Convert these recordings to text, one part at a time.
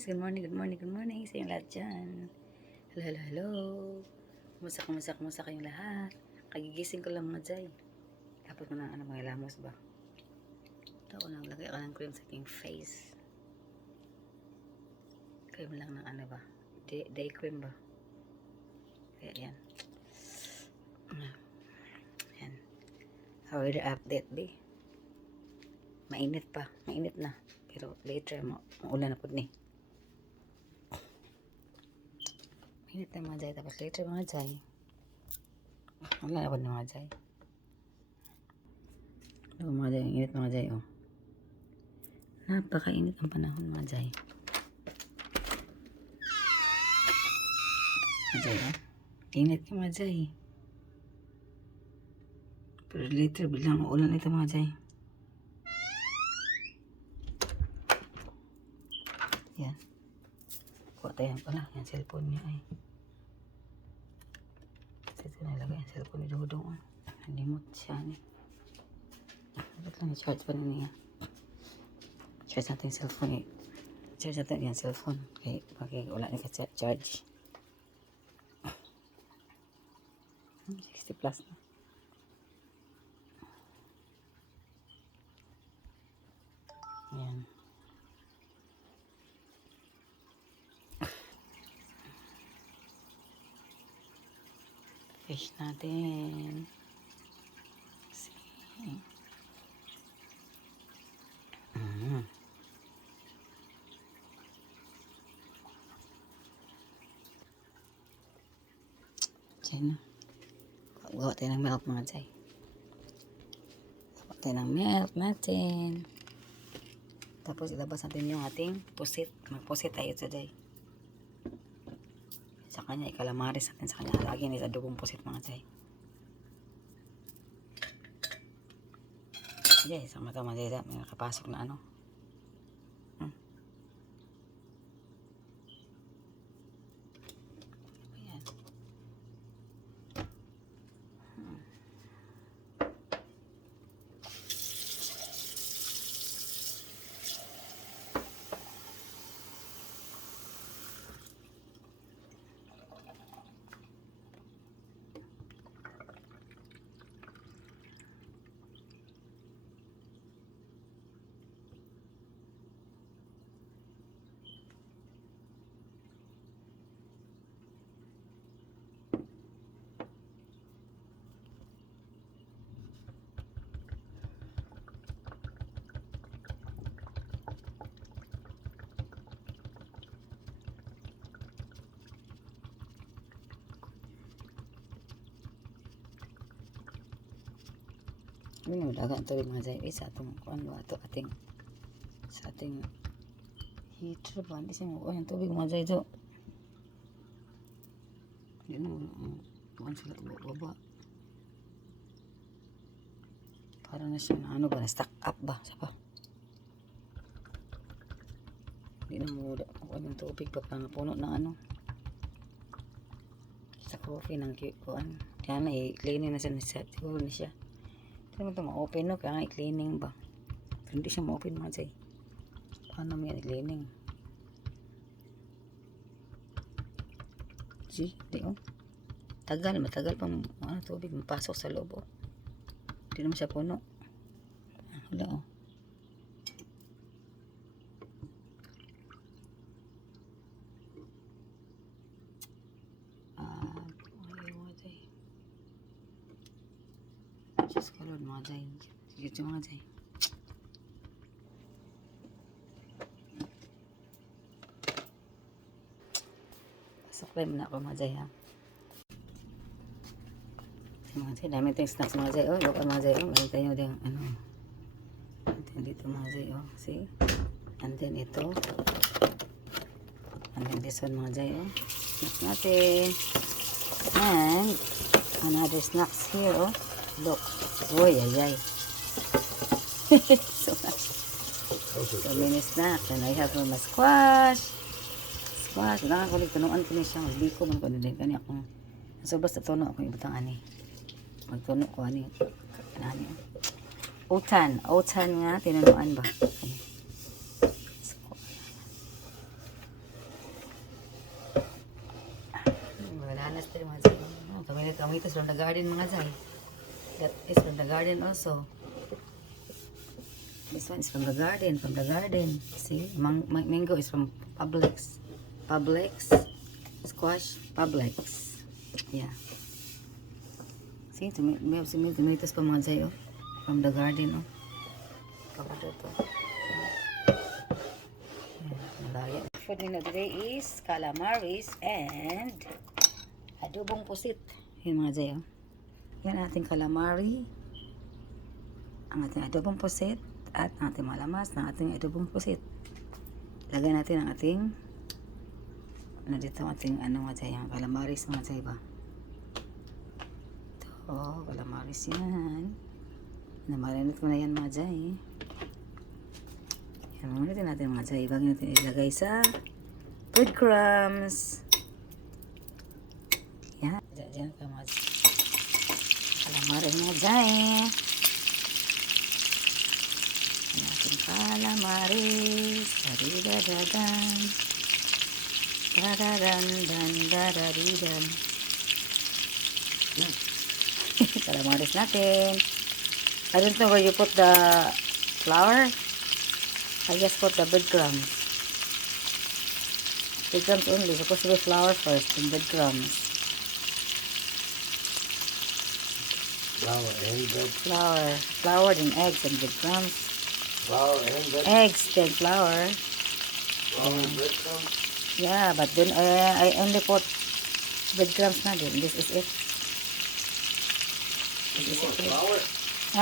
guys. Good morning, good morning, good morning sa inyong lahat dyan. Hello, hello, hello. Kumusta kayong lahat? Kagigising ko lang mga jay. Tapos mo na mga lamos ba? Ito, naglagay ako ng cream sa aking face. Cream lang ng ba? Day cream ba? Kaya yan. Yan. Weather update ba? Mainit pa. Mainit na. Pero later, maulan na po ni. Mainit na mga jay. Tapos later mga jay. Wala na po na mga jay. Ano mga jay? Init mga jay, oh. Napakainit ang panahon mga jay. Mga jay, oh. Init ka mga jay. Pero later, bilang maulan ito mga jay. Yan. Kuha tayo pala. Yan cellphone niya ay. Ito nalagay ang cellphone ni Dodong. Nalimot siya ni. Dapat lang i-charge pa na niya. Charge natin yung cellphone eh. Charge natin yung cellphone. Okay, wala na ka-charge. 60 plus na. Yan. Fish natin. See. Diyan na. Gawa tayo ng milk mga jay. Gawa tayo ng milk natin. Tapos ilabas natin yung ating pusit. Magpusit tayo today. Sa kanya, ikalamaris natin sa kanya. Lagi nila adobong pusit mga jay. Jay, sa mata mga jay. May nakapasok na ano. Ayan. Ano daga ang tubig mga jay. Sa atong ano ato ating sa ating heater ba? Hindi siya mo yung tubig mga jay do. Hindi na buwan sila baba. Para na siya na ano ba? Na-stack up ba? Sapa? Hindi na mo yung tubig pagka napuno ng ano. Sa coffee ng kuan. Kaya na i-cleaning na siya. Siguro na siya. Hindi naman ito ma-open no. Kaya nga i-cleaning ba? Pero hindi siya ma-open mga jay. Paano mo yan i-cleaning? See? Hindi oh. Matagal pang tubig mapasok sa loob oh. Hindi naman siya puno. Wala oh. Diyos ko Lord mga jay. Sige mga jay. Pasok mo na ako mga jay ha. Mga jay, dami tayong snacks mga jay. Oh, look mga jay. Oh, meron tayo din ano. And dito mga jay. Oh, see? And then ito. And then this one mga jay. Oh, snacks natin. And another snacks here. Oh, look. Uy, ay. So many snacks. And I have my squash. Squash. Wala nga ko ulit. Tunuan ko niya siya. Magbiko man ko din. Kanya akong so basta tuno ako yung ibutang ani. Magtuno ko ani. Ani. Otan nga. Tinunuan ba? Master mga Zay. Tomato from the garden mga Zay. That is from the garden also. This one is from the garden, See, mango is from Publix. Squash, Publix. Yeah. See, we have some tomatoes pa mga Zay, oh. From the garden, oh. Kapato to. Malaya. Food nila today is calamaris and adobong pusit. Yun mga Zay, oh. Yan ating calamari. Ang ating adobong pusit. At ang ating malamas ng ating adobong pusit. Lagay natin ang ating dito ang ating mga Zay, yung calamaris mga Zay ba. Ito, calamaris yan. Namarinate ko na yan mga Zay. Yan, mamalitin natin mga Zay. Bago natin ilagay sa breadcrumbs. Yan, dyan ka mga Zay. Calamaris mga Zay. Ang ating calamaris. Daridadadan. Dadadan. Calamaris natin. I don't know where you put the flour. I just put the breadcrumbs. Breadcrumbs only. Supposed to be flour first and breadcrumbs. Flour and eggs and breadcrumbs. Flour and bread. Eggs then flour. Flour and breadcrumbs. Yeah, but then I only put breadcrumbs na din. This is it. More flour.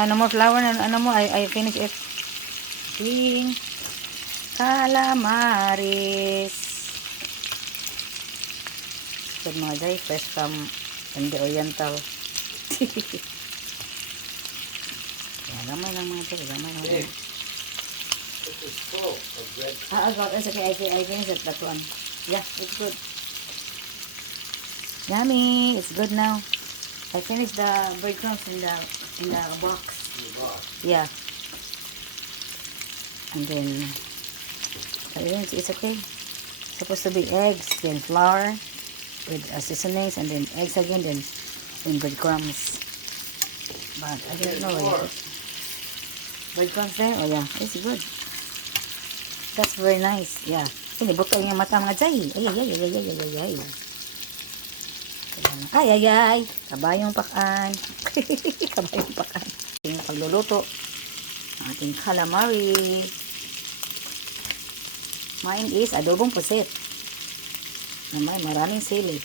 No more flour na ano mo. I finish it. Ting calamaris. Good mga Zay, fresh from the Oriental. Gamay lang mga Zay, gamay lang. Hey, this is full of bread. It's okay. I finished it, that one. Yeah, it's good. Yummy. It's good now. I finished the breadcrumbs in the box. Yeah. And then it's okay. Supposed to be eggs, then flour with seasonings, and then eggs again, then breadcrumbs. But I don't know where it is. Breadcrumbs there? Oh yeah, it's good. That's very nice. Yeah. Ini butol yung mata mga Zay. Ay. Kabayong pakan. Kabayong pakan. Yung pagluluto. Ang ating calamari. Mine is adobong pusit. Naman, maraming sili.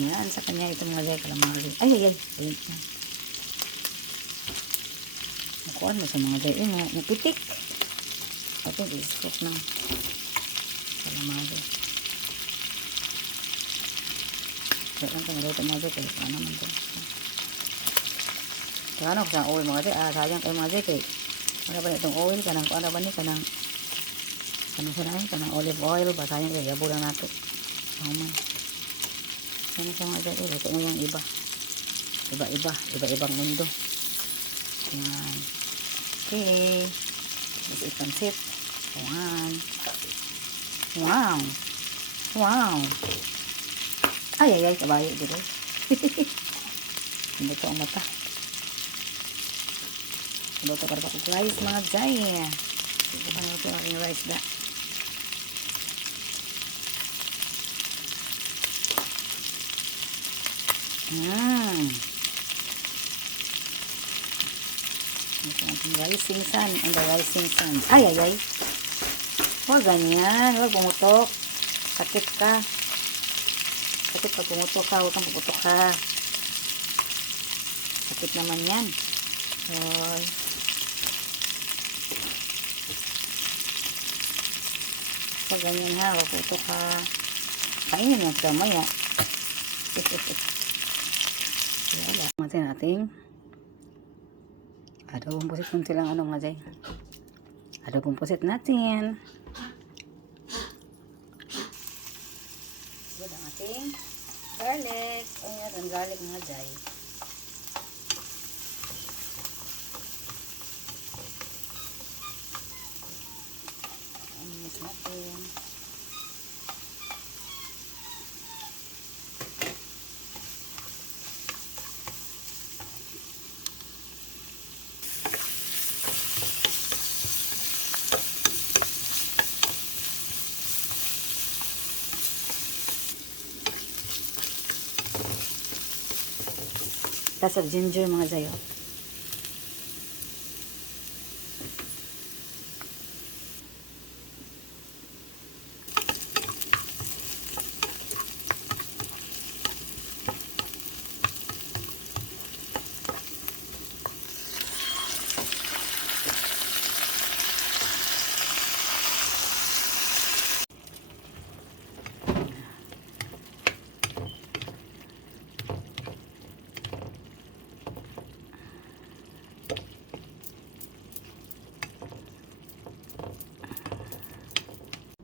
Yan, sa kanya ito mga Zay, calamari. Ay. Nakuhaan mo sa mga Zay. Napitik. Ito, iskop ng calamari. Kaya lang ito, maluto mga Zay. Kaya paano naman ito. Kaya ano, sa oil mga Zay. Sayang kayo mga Zay. Kaya ano ba itong oil? Kanang olive oil. Sayang kayo, gabo lang nato. Man. Ano sa mga Zay? Luto mo yung iba. Iba-ibang mundo. Yan. Okay. This is pansit. Wow. Ay, kabayo dito. Ito ang mata. Ito para rice mga Zay. Ito pa na ito aking rice da. Ito ang rising sun. And the rising sun. Ay. Huwag ganyan. Huwag pumutok. Sakit ka. Sakit pag pumutok ka. Huwag kang puputok ka. Sakit naman yan. Hoy. Huwag ganyan ha. Huwag puputok ka. Kainin yan sa maya. Wala. Matin natin. Adobong pusit kung silang mga Zay. Adobong pusit natin. Good ang ating garlic. Ayan, ang garlic mga Zay. Ayan natin. Lots of ginger mga Zay. Oh.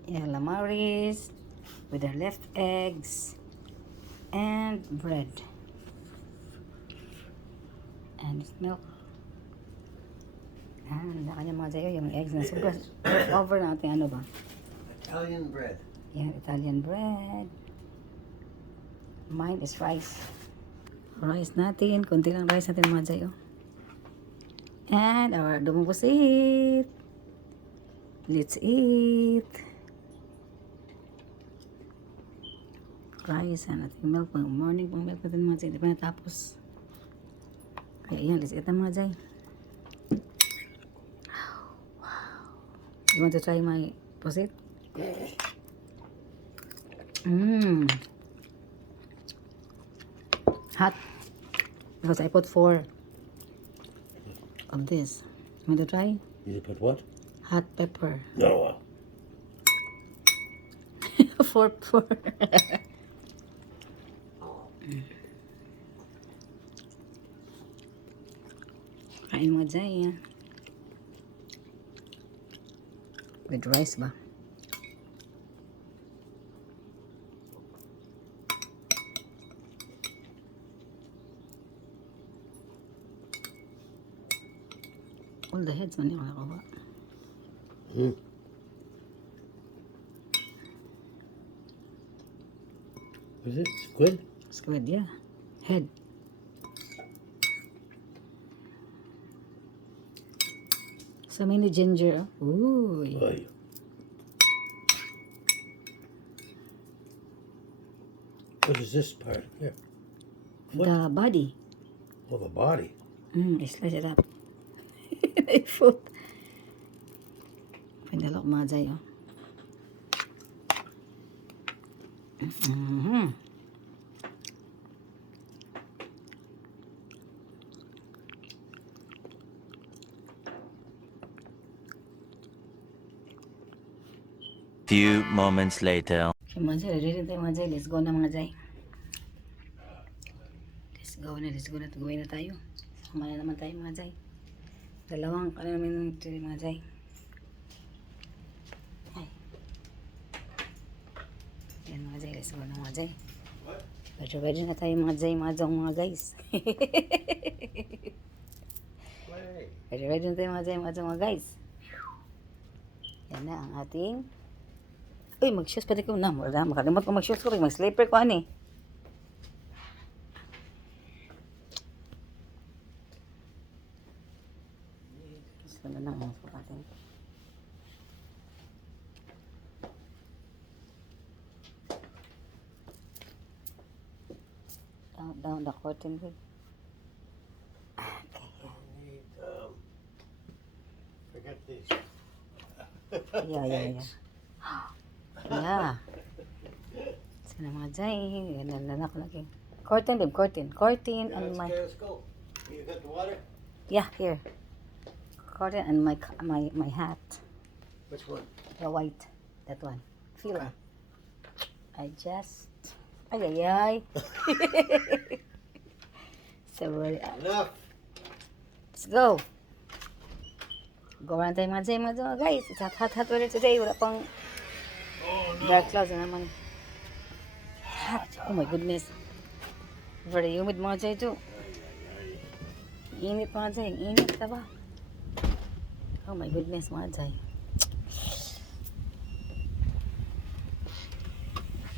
Calamaris with their left eggs and bread and milk. Na kanya mga Zay, yung eggs na super over natin ano ba? Italian bread. Yan, Italian bread. Mine is rice. Rice natin, konti lang rice natin mga Zay. Oh. And our adobong pusit. Let's eat. Rice and ating milk. Pang morning pang milk natin mga Zay. Hindi pa natapos. Kaya yan, let's eat na mga Zay. Wow. You want to try my pusit? Hot. Because I put 4 of this. You want to try? You put what? Hot pepper. No. 4. Kain mo Zay. With rice ba? All the heads man yung nakuha. Is it squid? Squid, yeah. Head. So many ginger. Ooh. Oy. What is this part here? The body. Oh, the body. I slice it up. My foot. Pinalok mga Zay, oh. Few moments later. Okay, mga Zay, ready tayo mga Zay. Let's go na mga Zay. Let's go na. Gawin na tayo. Sama na naman tayo mga Zay. Dalawang namin ito mga Zay. Ay. Yan mga Zay, let's go na mga Zay. Ready na tayo mga Zay, mga guys. Ready na tayo mga Zay, mga guys. Yan na ang ating... Uy, mag-shoes pa rin ko na. Makalimot ko mag-shoes ko rin. Mag-slipper ko ani. Gusto na lang ang sukatin. Down the curtain. Forget these. Yeah. Yeah. Sana mga Zay. Nalanak lagi. Curtain and my... Let's go. You got the water? Yeah, here. Curtain and my hat. Which one? The white. That one. Feel it. I just... Ay. So, Enough. let's go. Go around tayo mga Zay, guys. It's hot weather today. Wala pang dark clouds na naman. Hot. Oh my goodness. Very humid mga Zay too. Init mga Zay. Init na ba? Oh my goodness mga Zay.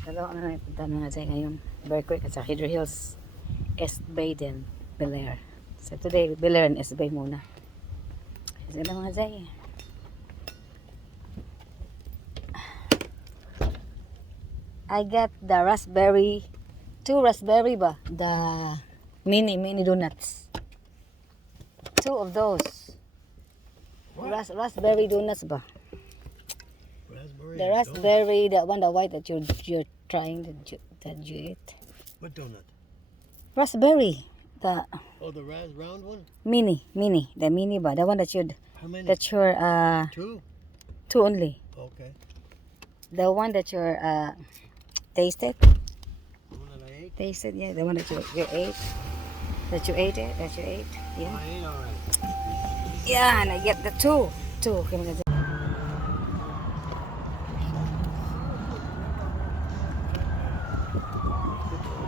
Dalawa na punta mga Zay ngayon. Berkeley at sa Cedar Hills. East Bay din. Bel Air. So today, Bel Air and East Bay muna. Kasi na mga Zay. I got the raspberry, 2 raspberry ba? The Mini donuts. 2 of those. Raspberry donuts ba? Raspberry. The donut. raspberry, the one, the white that you're trying that you eat. What donut? Raspberry. The Oh, the round one? mini. The mini ba? The one that you're How many? two 2? only. Okay. The one that you're tasted. The one that I ate? Tasted, yeah, the one that you ate. That you ate. Yeah. I ate already. Yeah, and I get the two. Okay, mga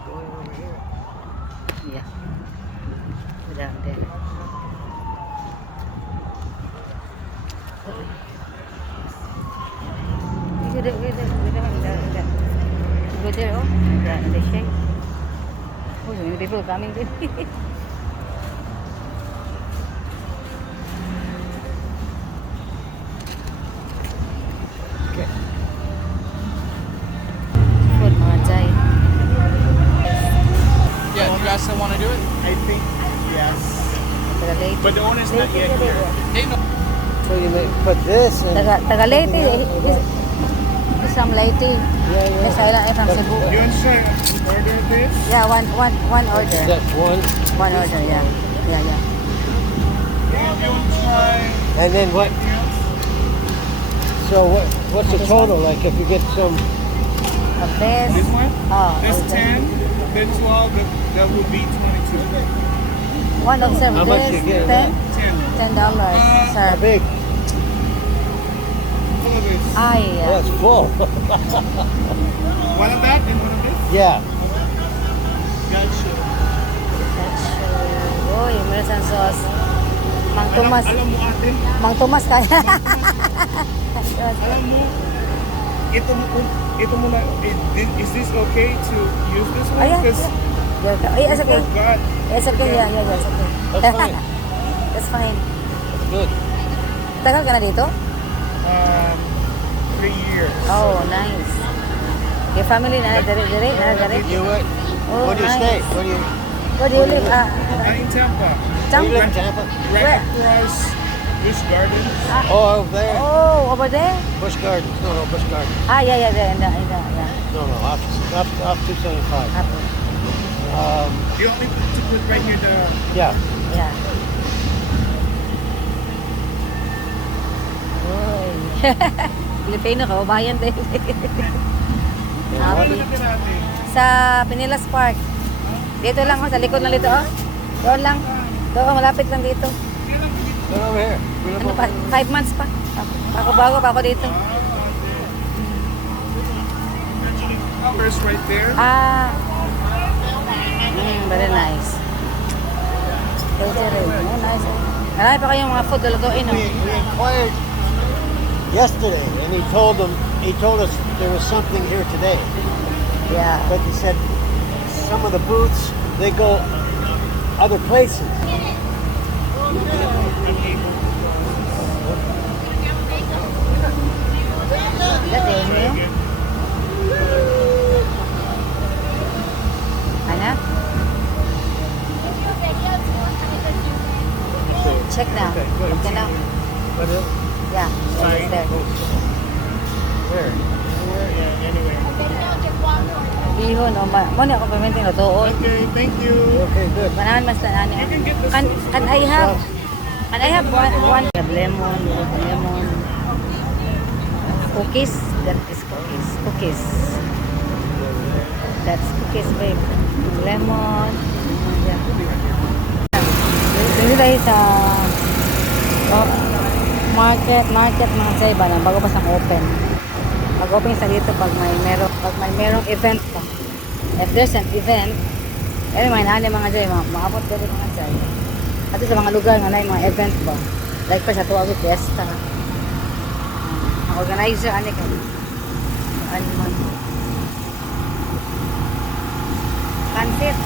Going over here. yeah. Down there. Go there, oh, in the shade. Oh, so many people coming there. Okay. Food, mga chay. Yeah, do you guys still want to do it? I think yes, Taga-Leyte. but the owner's not yet here. They know. So you put this and... Taga-Leyte. This from Leyte. Yeah. Yes, I from Cebu. You want to try order this? Yeah, one order. That's one. One order, yeah. You want to try And then what? anything else? So what's the total? Like if you get some... A best. This one? Oh, This okay. 10, then 12, that would be 22. One of service. How much you get? 10 10. $10, How sir. big? All of this. Ay, Oh, it's full. One of that and one of this? Yeah. Gotcha. Uy, meron siyang sauce. Mang Tomas. Alam mo ate, Mang Tomas kaya. alam mo, ito muna, is this okay to use this one? Ayan. Because Ay, it's okay. forgot. It's okay, yeah, it's okay. That's fine. That's fine. That's good. Tagal ka na dito? 3 years. Oh, nice. Your family na dari. You what? Oh, Where do you nice. stay? Where do you... Where do you live? In Tampa. You live Tampa. in Tampa? Right across Busch Gardens. Oh, over there? Oh, over there? Busch Gardens. No, Busch Gardens. Yeah, there, in the, No, off 275. You want me to put right here the... Yeah. yeah. Uy. Pilipino, kababayan din. Happy. Ano natin? Sa Pinilas Park. Dito lang, sa likod lang dito, oh. Doon lang. Doon, malapit lang dito. Come over here. Ano pa? 5 months pa. Bago pa ako dito. Covers right there. Very nice. Filter. Oh, nice. Marami pa kayong mga food lulutuin, oh. We inquired yesterday, and he told us there was something here today. Yeah. But he said some of the booths, they go other places. That's it, no? Ano? Check now. Okay now? But Yeah. It's there. where? Yeah, anyway. Bihon, o mo na ako pamitin na tuon. Okay, thank you. Okay, good. Manahan mas na ano. You can get the Can sauce. can I have one lemon, lemon. Cookies. That is cookies. Cookies. That's cookies, babe. Lemon. Yeah. Dito tayo sa market mga sa iba na bago pa sang open. Mag-open sa dito pag may merong event pa. If there's an event, may nani mga jay, maabot dito mga jay. At sa mga lugar nga na mga event ba. Like pa sa tuwa fiesta. Ang organizer ani ka. Ano man. Pansit.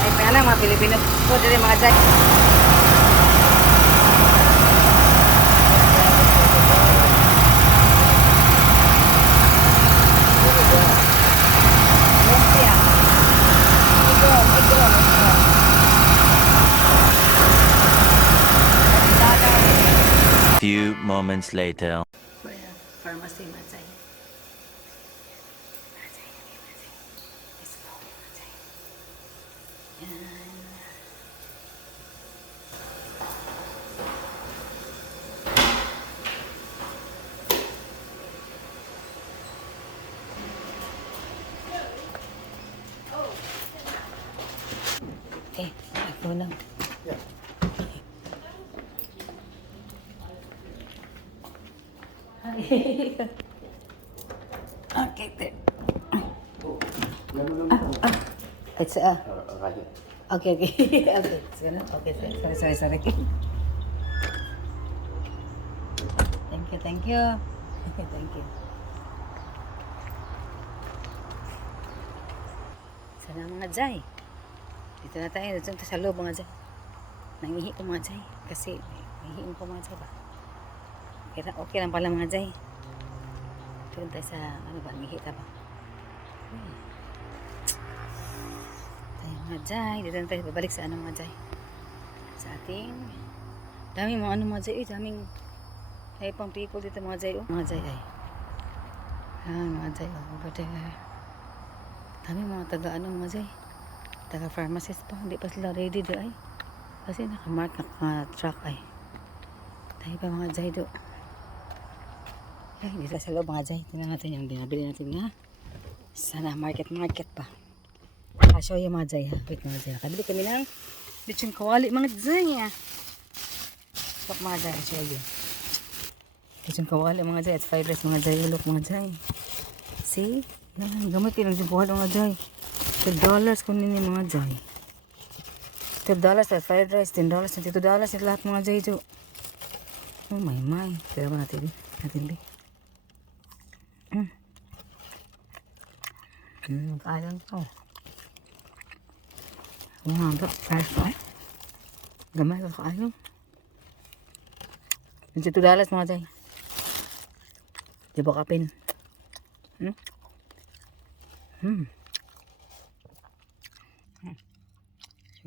Ay pala mga Pilipino po dito mga jay. Lumpia. Ito moments later. Kuya, pharmacy, Mazay. Mazay, okay, Mazay. Let's go, Mazay. Yan. Okay, ako lang. Okay, there. It's okay, okay. Okay, so na. Okay, sorry. Thank you. Thank you. Sana mga Jai. Dito na tayo. Dito sa loob mga Jai. Nangihi ko mga Jai. Kasi nangihi ko mga Jai ba. Okay lang pala mga Jai. Doon tayo sa, ano ba, nangihi ka ba? Tayo mga Jai. Dito na tayo babalik sa ano mga Jai. Sa ating, daming mga ano mga Jai. Daming, ay pang people dito mga Jai. Mga Jai ay. Mga Jai over there. Daming mga taga ano mga Jai. Taga pharmacist pa. Hindi pa sila ready do ay. Kasi nakamark naka-truck ay. Tayo pa mga Jai do. Ay, dito sa loob mga Jai. Tingnan natin yung binabili natin nga. Sana market pa. I'll show you mga Jai ha. Wait mga Jai. Nakabili kami ng lechon kawali mga Jai ha. Stop mga Jai. I'll show you. Lechon kawali mga Jai. At fried rice mga Jai. Look mga Jai. See? Yan. Gamit yung lechon kawali mga Jai. $12 kunin yung mga Jai. $12 at fried rice. $10. $22 yung lahat mga Jai jo. Oh my. Kaya ba natin bi? Kaalang to. Mahaba. Kaya pa eh. Gamay ka kaalang. $22 mga Jai. Di ba kapin? Yung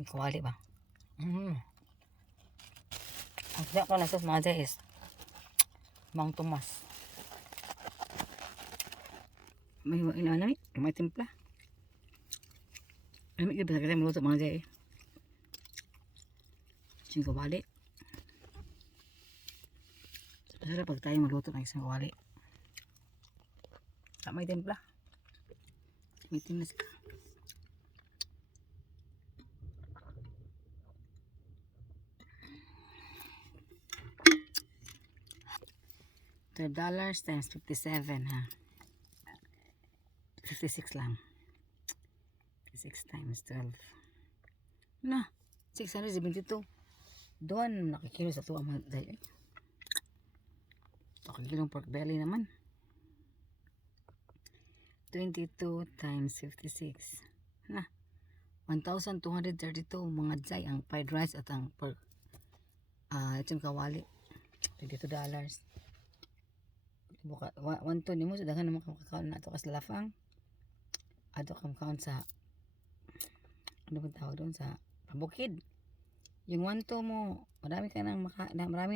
kawali ba? Ang siya ko nasa mga Jai is Mang Tomas. May inaanami. May timpla. Alam ko ba kita maluto mga Jai. Yung kawali. Masarap pag tayo maluto ng isang kawali. May timpla. May timpla sila. $12 times 57 ha. 56 lang. 56 times 12. Na, 672. Doon nakikilo sa tuwa mga Jai. Nakikilong pork belly naman. 22 times 56. Na, 1,232 mga Jai ang fried rice at ang pork itong kawali. $22. Buka 1 ni mo sa daghan naman kakakaon na ato kas lafang. Ato kam kaon sa ano ba tawag doon sa pabukid. Yung 1 mo, marami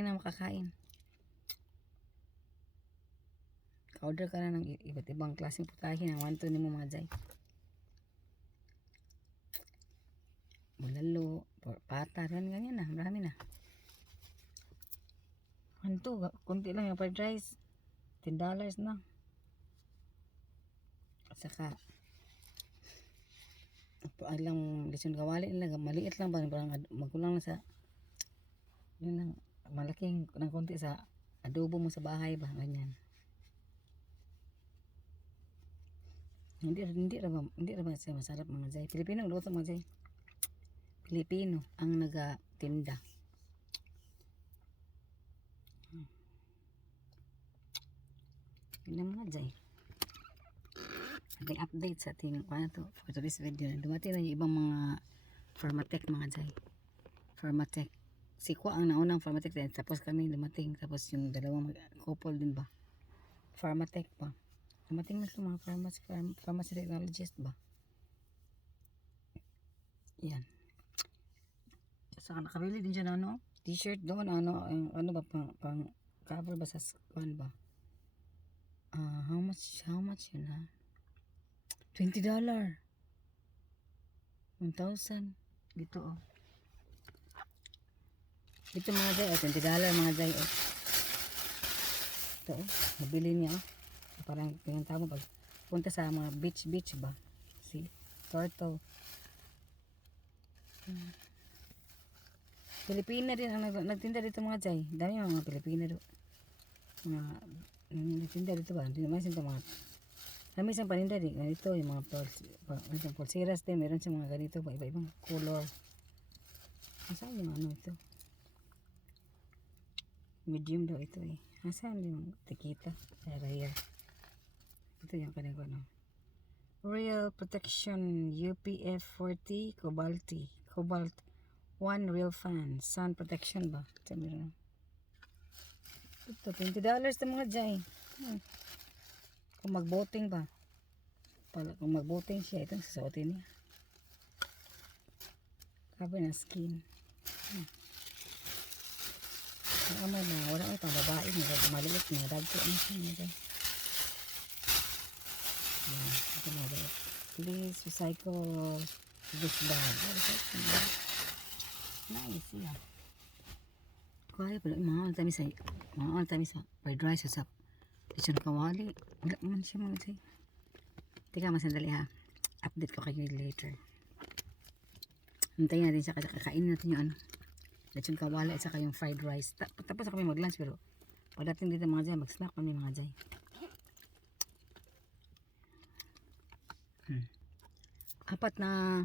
nang makakain. Ka-order ka na ng iba't ibang klaseng putahe ng 1 ni mo mga Jai. Bulalo, pata, ganyan na, marami na. 1 kunti lang yung fried rice. $10 na. At saka alang lechon kawali nila maliit lang ba parang magkulang na sa yun lang malaking ng konti sa adobo mo sa bahay ba ganyan. Hindi ra ba siya masarap mga Jai. Pilipino luto mga Jai. Pilipino ang nagatinda. Yun mga Jai. Ating update sa ating for today's video. Dumating na yung ibang mga Pharmatech mga Jai. Pharmatech. Si Kwa ang naunang Pharmatech din. Tapos kami dumating. Tapos yung dalawang couple din ba. Pharmatech pa. Dumating na ito mga pharmacy technologist ba. Yan. Saka nakabili din siya na t-shirt doon. Ano ba pang cover ba sa kuan ba? How much yun ha? $20. 1,000. Dito oh. Dito mga jay, $20 mga jay oh. Ito oh, nabili niya oh. Parang yung tama pag punta sa mga beach ba? See? Turtle. Pilipina din ang nagtinda dito mga jay. Dami mga Pilipina do. Mga nagtinda dito ba? Hindi naman sinta mga dami isang paninda din. Ganito yung mga pulseras din. Meron siya mga ganito ba? Iba-ibang color. Nasaan yung ano ito? Medium daw ito eh. Nasaan yung tikita? Rare. Ito yung kanil ko no. Real Protection UPF 40 Cobalt 1 real fan. Sun protection ba? Ito meron. Ito $20 na mga jay. Kung mag-boating ba? Kung mag-boating siya, itong sasuotin niya. Cover na skin. Wala ay pang babae. Maliit na. Dagko ang siya. Ito na ba? Please recycle this bag. Nice, yeah. Kaya pala, mga tamis sa fried rice sa lechon kawali. Wala man siya mga say. Teka, masandali ha. Update ko kayo later. Hintayin natin siya kasi kakainin natin yung ano. Lechon kawali at saka yung fried rice. Tapos kami mag-lunch pero pagdating dito mga jay, mag-snack kami mga jay. Apat na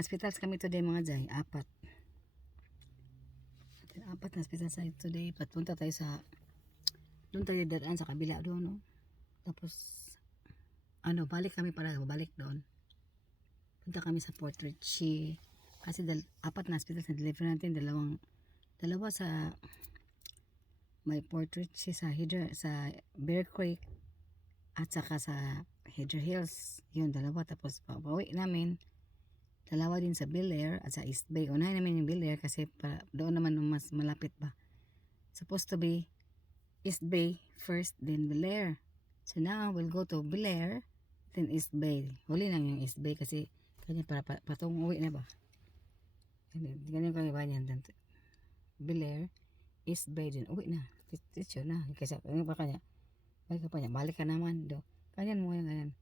hospitals kami today mga jay. Apat na hospitals today. Patunta tayo sa doon tayo dadaan sa kabila doon no? Tapos balik kami para babalik doon. Punta kami sa Port Richey kasi apat na hospitals na deliver natin. Dalawa sa may Port Richey sa Bear Creek at saka sa Hedger Hills. Yun, dalawa. Tapos pauwi namin dalawa din sa Bel Air at sa East Bay. Unahin namin yung Bel Air kasi doon naman mas malapit ba. Supposed to be East Bay first, then Bel Air. So now we'll go to Bel Air, then East Bay. Huli lang yung East Bay kasi kanya para patong uwi na ba. Ganyan kami ba niyan. Bel Air, East Bay din. Uwi na. Teacher na. Kasi ano pa kanya? Balik ka naman do. Kanyan mo yan.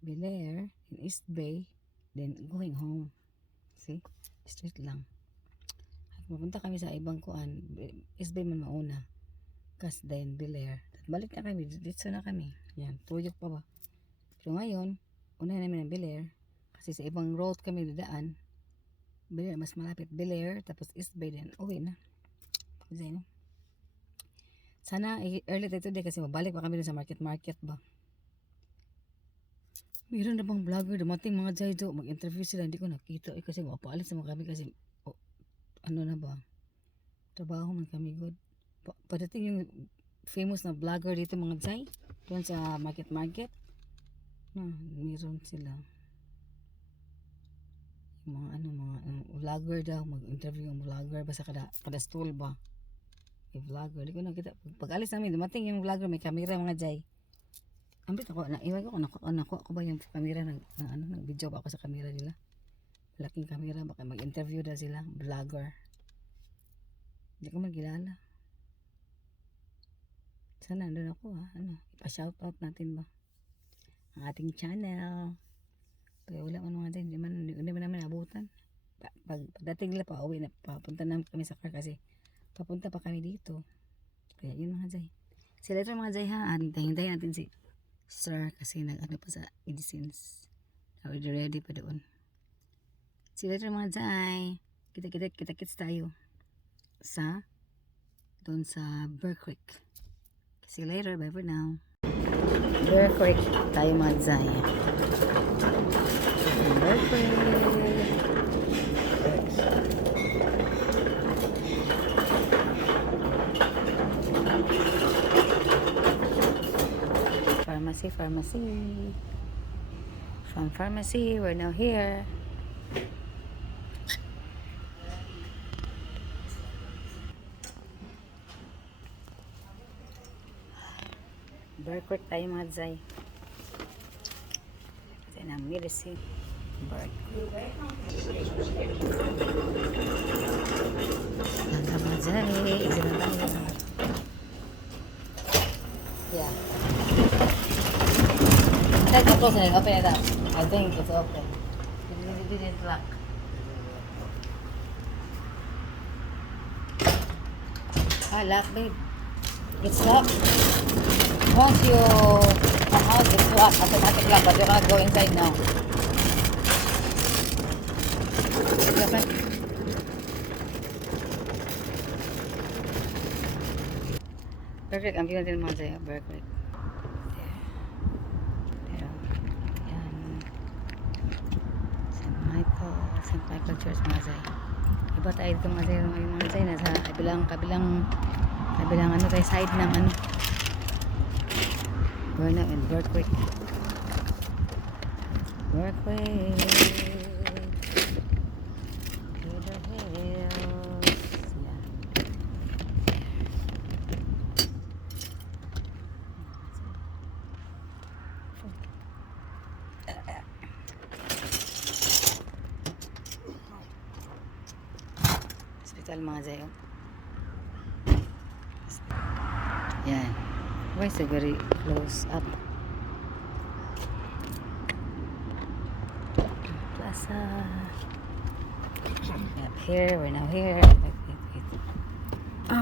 Bel Air, in East Bay, then going home. See? Straight lang. At pupunta kami sa ibang kuan. East Bay man mauna. Kas then Bel Air. Balik na kami. Dito na kami. Yan. Tuyok pa ba? Pero ngayon, unahin namin ang Bel Air. Kasi sa ibang road kami dadaan. Bel Air, mas malapit. Bel Air, tapos East Bay din. Uwi na. Kasi no? Sana early tayo today kasi mabalik pa kami dun sa market ba. Meron na bang vlogger dumating mga jaydo, mag-interview sila, hindi ko nakita kasi mapaalis naman kami kasi ano na ba, trabaho man kami good. Padating yung famous na vlogger dito mga jay, doon sa market meron sila yung mga vlogger daw, mag-interview yung vlogger basta kada stall ba may vlogger, hindi ko nakita. Pag alis namin dumating yung vlogger, may camera mga jay. Ambit ako, iwan ko nakuha ko ba yung camera nag-video ba ako sa camera nila. Malaking camera, baka mag-interview na sila, vlogger. Hindi ko magkilala. Sana doon ako ipa-shoutout natin ba ang ating channel. Kaya wala man mga din, hindi man namin abutan. Pagdating nila pa, uwi na, papunta namin kami sa car kasi papunta pa kami dito. Kaya yun mga jay. Sila ito mga jay ha, hintayin natin si Sir kasi nag-ano pa sa medicines. Already ready pa doon. See you later mga jay. Kita-kits tayo sa doon sa Bear Creek. See you later. Bye for now. Bear Creek tayo mga jay. Bear Creek. Pharmacy. From pharmacy, we're now here. Burkert tayo mga Zay. Ito na medicine. Burkert. Ganda mga Zay. Isa na tayo. Yeah. Check the close and open it up. I think it's open. It didn't lock. Ah, lock, babe. It's locked. Once you come out, it's locked. Automatic lock, but you cannot go inside now. Open. Perfect. Ang view natin mga sa'yo. Perfect. Pero, yan. St. Michael Church mga sa'yo. Iba tayo dito mga sa'yo. Mga sa'yo nasa kabilang ano tayo, side ng ano. Burnout and Burkwick. Burkwick. To the hills. Yeah. Hospital mga zayo. Yan. Why is it very close up? Plaza. Yep, here. We're now here. Wait.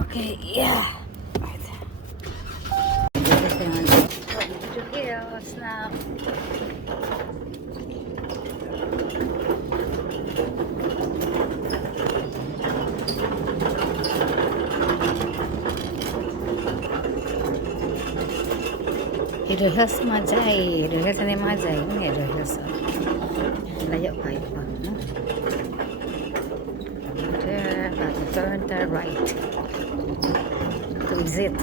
Okay, yeah. Right. This thing on the hills now. Hidro Hills mga Jay. Hidro Hills na yung mga Jay. Ano yung Hidro Hills? Layo kayo pa. No? Turn the right. To exit.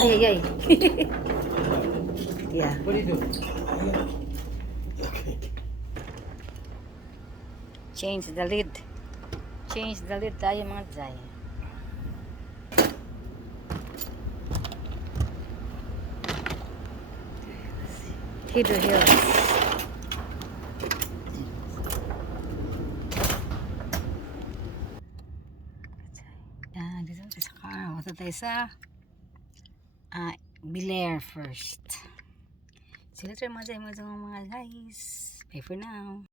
Ay. Yeah. What do you do? Change the lid. Change the lid tayo mga Jay. Hidro Hills. Dito tayo sa car. Punta tayo sa Bilair first. See you later mga guys. Bye for now.